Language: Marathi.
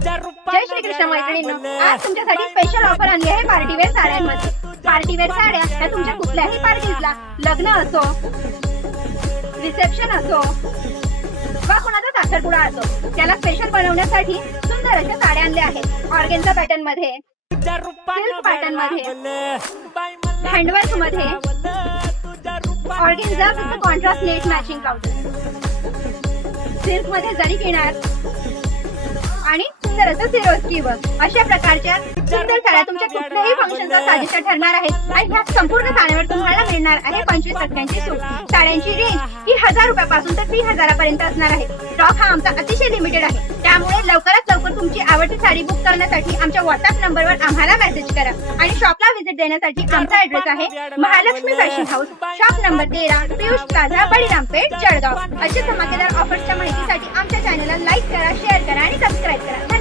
जय श्री कृष्ण मैत्रिणींनो, आज तुमच्यासाठी स्पेशल ऑफर आणली आहे पार्टीवेअर साड्यांमध्ये। पार्टीवेअर साड्या ह्या तुमच्या कुठल्याही पार्टीजला, लग्न असो, रिसेप्शन असो वा कोणाचा साखरपुडा असो, त्याला स्पेशल बनवण्यासाठी सुंदर अशा साड्या आणल्या आहेत। ऑर्गेन्झा पॅटर्न मध्ये, सिल्क पॅटर्न मध्ये, हँडवर्क मध्ये, organza with contrast net matching blouse, silk मध्ये जरी किनार आणि सुंदर असं सिरोस्की वर्क, अशा प्रकारच्या सुंदर साड्या तुमच्या कुठल्याही फंक्शनचा साजेशा ठरणार आहेत। आणि ह्या संपूर्ण साड्यांवर तुम्हाला मिळणार आहे 25% सूट। साड्यांची रेंज ही 1000 रुपयापासून तर 30,000 पर्यंत असणार आहे। स्टॉक हा आमचा अतिशय लिमिटेड आहे, त्यामुळे लवकरात लवकर तुमची आवडती साडी बुक करण्यासाठी आमच्या व्हॉट्सअप नंबरवर आम्हाला मेसेज करा। आणि शॉपला व्हिजिट देण्यासाठी आमचा ऍड्रेस आहे Mahalakshmi fashion house, shop number 13, Piyush plaza, Balirampeth, Jalgaon. अशा धमाकेदार ऑफर्सच्या माहितीसाठी आमच्या चॅनलला लाईक करा, शेअर करा आणि सबस्क्राईब करा।